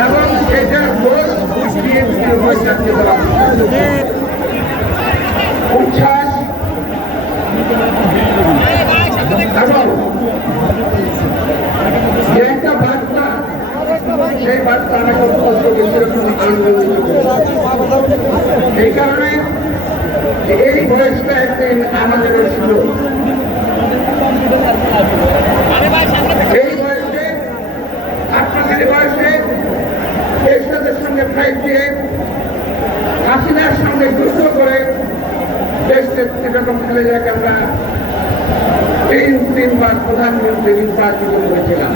এবং সেটার ভোট বিএনপির উপর চাপিয়ে যে একটা বার্তা এই কারণে এই বয়সটা একদিন আমাদের সুযোগ হাসিনার সঙ্গে যুদ্ধ করে দেশ নেত্রী বেগম খালেদাকে আমরা। তিন তিনবার প্রধানমন্ত্রী নির্বাচিত করেছিলাম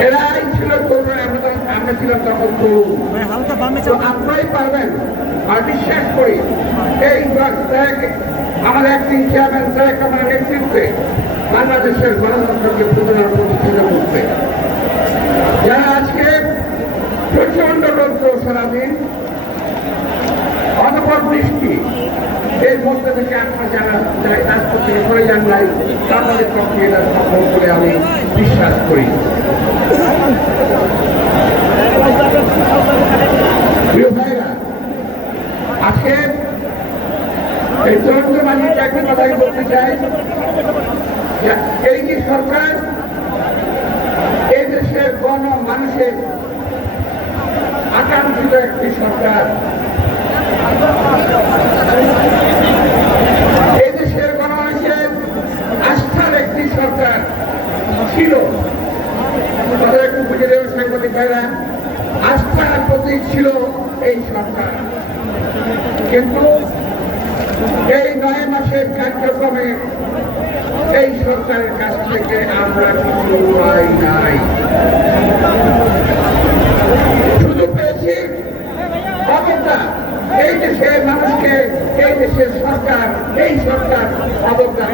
এরাই ছিল তরুণ আমরা তখন- আমরা ছিলাম তখন তরুণ। তো আপনারাই পারবেন আর বিশ্বাস করি এই দেখ আমাদের একদিন চেয়ারম্যান সাহেব আমার নেতৃত্বে বাংলাদেশের গণতন্ত্রকে পুনরায় প্রতিষ্ঠিত মধ্যে থেকে আপনারা যারা কাজ করতে করে যান নাই, তাদের পক্ষে আমি বিশ্বাস করি। এই চন্দ্র মাঝির একটা কথা বলতে চাই এই যে সরকার এই দেশের গণ মানুষের আকাঙ্ক্ষিত একটি সরকার এই দেশের গণমানুষের আস্থার একটি সরকার ছিল। তাদের দেবে সাংবাদিক ভাইরা আস্থার প্রতীক ছিল এই সরকার। কিন্তু এই নয় মাসের কার্যক্রমে এই সরকারের কাছ থেকে আমরা কিছু নাই শুধু পেয়েছি অবজ্ঞা এই দেশের মানুষকে এই দেশের সরকার এই সরকার অবজ্ঞা।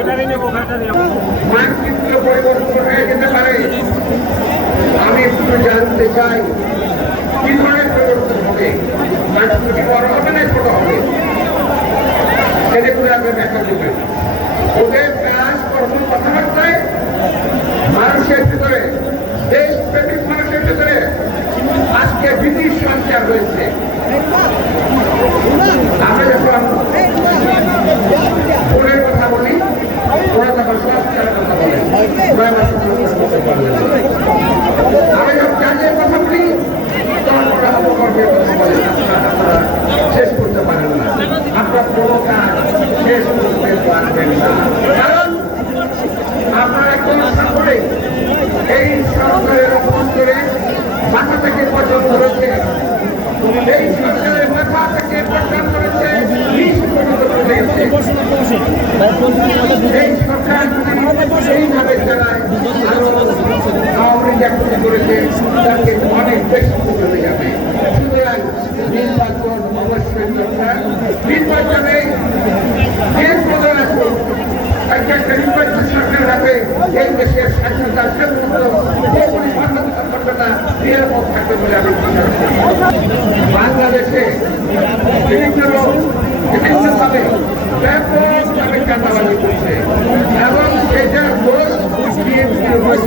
মানচিত্র পরিবর্তন হয়ে যেতে পারে। আমি একটু জানতে চাই কি ধরনের পরিবর্তন হবে? মানচিত্রটি বড় হবে না ছোট হবে। সেটা করে দেখা দেবেন। ওদের কাজ, কর্ম, কথাবার্তায় মানুষের ভিতরে দেশ প্রেমিক মানুষের ভিতরে আজকে ব্রিটিশ সঞ্চার হয়েছে আমরা যখন ফোনের কথা বলি ওরা তখন সব কথা বলে ওরা আমার সংস্কার করতে পারবে না। আমি যখন কাজের কথা বলি তখন ওরা অপকর্মের কথা বলে আপনারা আপনারা শেষ করতে পারেন না আপনার কোনো কাজ শেষ করতে পারবেন না কারণ আপনারা কোন সকলে এই সরকারের অভ্যন্তরে মাথা থেকে পর্যন্ত রয়েছে এই সরকারের মাথা থেকে পর্যন্ত রয়েছে বিশ পর্যন্ত চলে গেছে এই সরকার যদি এইভাবে চালায় আরও আওয়ামী লীগ একসাথে করেছে তাকে অনেক বেশি চলে যাবে সুতরাং নির্বাচন একটা নির্বাচন সরকার হাতে এই দেশের স্বাধীনতা স্বাধীনতা নিরাপদ থাকবে বলে আমি বাংলাদেশে বিভিন্ন লোক বিভিন্নভাবে ব্যাপকভাবে চাঁদাবাজি করছে এবং সেটা দোষ বিএনপির উপর চাপিয়ে দেওয়া হচ্ছে। আমার খেয়াল রাখবেন এই ধরনের কাজ করতে যারা করে